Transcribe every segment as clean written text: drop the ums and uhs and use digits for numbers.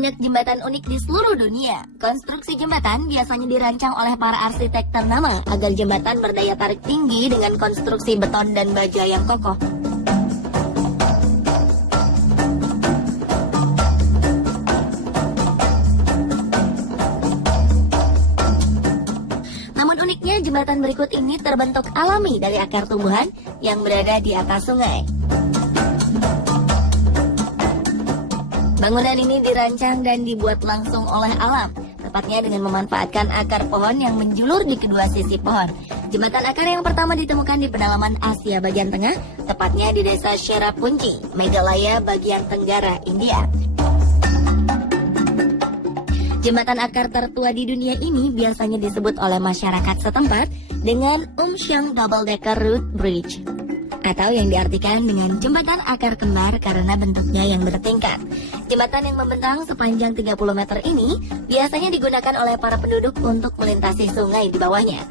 banyak jembatan unik di seluruh dunia. Konstruksi jembatan biasanya dirancang oleh para arsitek ternama agar jembatan berdaya tarik tinggi dengan konstruksi beton dan baja yang kokoh. Namun uniknya, jembatan berikut ini terbentuk alami dari akar tumbuhan yang berada di atas sungai. Bangunan ini dirancang dan dibuat langsung oleh alam, tepatnya dengan memanfaatkan akar pohon yang menjulur di kedua sisi pohon. Jembatan akar yang pertama ditemukan di pedalaman Asia bagian tengah, tepatnya di desa Cherrapunji, Meghalaya bagian tenggara India. Jembatan akar tertua di dunia ini biasanya disebut oleh masyarakat setempat dengan Umshang Double Decker Root Bridge, atau yang diartikan dengan jembatan akar kembar karena bentuknya yang bertingkat. Jembatan yang membentang sepanjang 30 meter ini biasanya digunakan oleh para penduduk untuk melintasi sungai di bawahnya.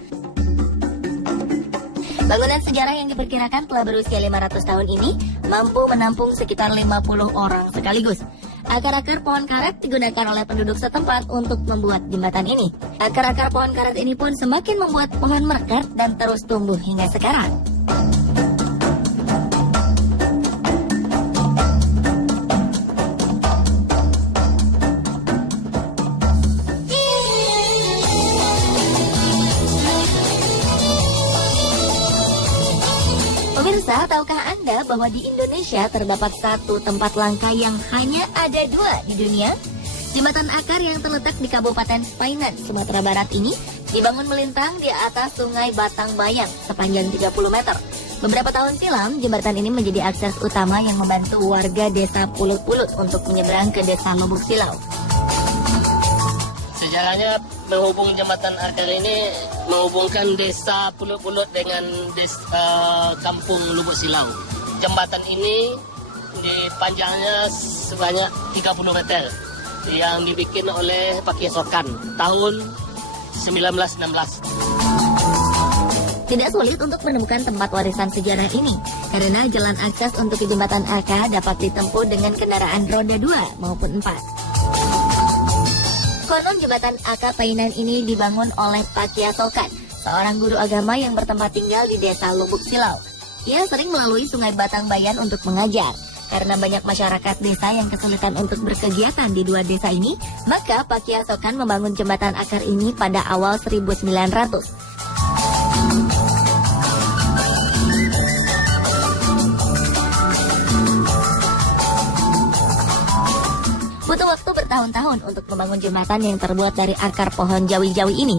Bangunan sejarah yang diperkirakan telah berusia 500 tahun ini mampu menampung sekitar 50 orang sekaligus. Akar-akar pohon karet digunakan oleh penduduk setempat untuk membuat jembatan ini. Akar-akar pohon karet ini pun semakin membuat pohon mekar dan terus tumbuh hingga sekarang. Pemirsa, tahukah Anda bahwa di Indonesia terdapat satu tempat langka yang hanya ada dua di dunia? Jembatan akar yang terletak di Kabupaten Painan, Sumatera Barat ini dibangun melintang di atas sungai Batangbayang sepanjang 30 meter. Beberapa tahun silam, jembatan ini menjadi akses utama yang membantu warga desa Pulut-Pulut untuk menyeberang ke desa Lubuk Silau. Sejarahnya menghubung jembatan akar ini menghubungkan desa Pulut-Pulut dengan kampung Lubuk Silau. Jembatan ini di panjangnya sebanyak 30 meter yang dibikin oleh Pak Sokan tahun 1916. Tidak sulit untuk menemukan tempat warisan sejarah ini karena jalan akses untuk ke jembatan akar dapat ditempuh dengan kendaraan roda 2 maupun 4. Konon jembatan akar Painan ini dibangun oleh Pak Sokan, seorang guru agama yang bertempat tinggal di desa Lubuk Silau. Ia sering melalui sungai Batangbayang untuk mengajar. Karena banyak masyarakat desa yang kesulitan untuk berkegiatan di dua desa ini, maka Pak Sokan membangun jembatan akar ini pada awal 1900. Butuh waktu bertahun-tahun untuk membangun jembatan yang terbuat dari akar pohon jawi-jawi ini.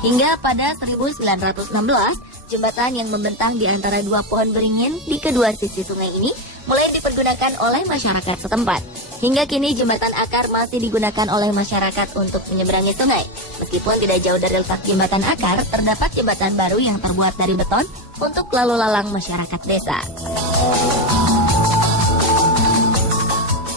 Hingga pada 1916, jembatan yang membentang di antara dua pohon beringin di kedua sisi sungai ini mulai dipergunakan oleh masyarakat setempat. Hingga kini jembatan akar masih digunakan oleh masyarakat untuk menyeberangi sungai. Meskipun tidak jauh dari letak jembatan akar, terdapat jembatan baru yang terbuat dari beton untuk lalu lalang masyarakat desa.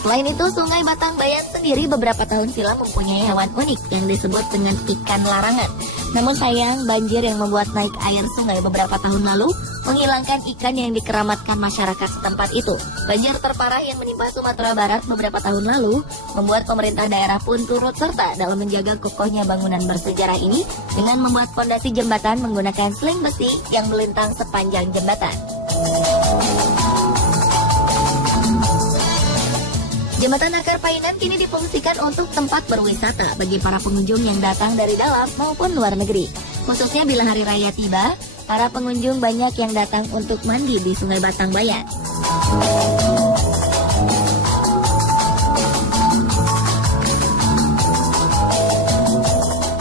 Selain itu, sungai Batangbayang sendiri beberapa tahun silam mempunyai hewan unik yang disebut dengan ikan larangan. Namun sayang, banjir yang membuat naik air sungai beberapa tahun lalu menghilangkan ikan yang dikeramatkan masyarakat setempat itu. Banjir terparah yang menimpa Sumatera Barat beberapa tahun lalu membuat pemerintah daerah pun turut serta dalam menjaga kokohnya bangunan bersejarah ini dengan membuat fondasi jembatan menggunakan seling besi yang melintang sepanjang jembatan. Jembatan akar Painan kini difungsikan untuk tempat berwisata bagi para pengunjung yang datang dari dalam maupun luar negeri. Khususnya bila hari raya tiba, para pengunjung banyak yang datang untuk mandi di sungai Batangbayang.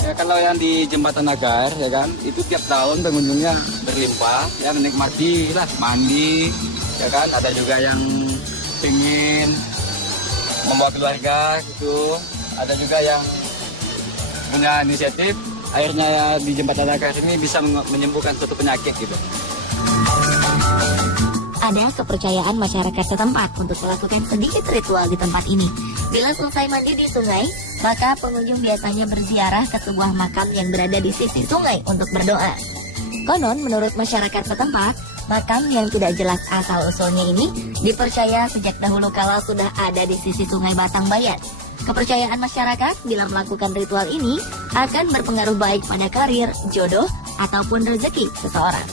Ya, kalau yang di jembatan akar, ya kan, itu tiap tahun pengunjungnya berlimpah, ya menikmati lah, mandi, ya kan, ada juga yang ingin membawa keluarga gitu, ada juga yang punya inisiatif akhirnya ya di jembatan akar ini bisa menyembuhkan suatu penyakit gitu. Ada kepercayaan masyarakat setempat untuk melakukan sedikit ritual di tempat ini. Bila selesai mandi di sungai, maka pengunjung biasanya berziarah ke sebuah makam yang berada di sisi sungai untuk berdoa. Konon menurut masyarakat setempat, makam yang tidak jelas asal-usulnya ini dipercaya sejak dahulu kala sudah ada di sisi sungai Batangbayang. Kepercayaan masyarakat bila melakukan ritual ini akan berpengaruh baik pada karir, jodoh, ataupun rezeki seseorang.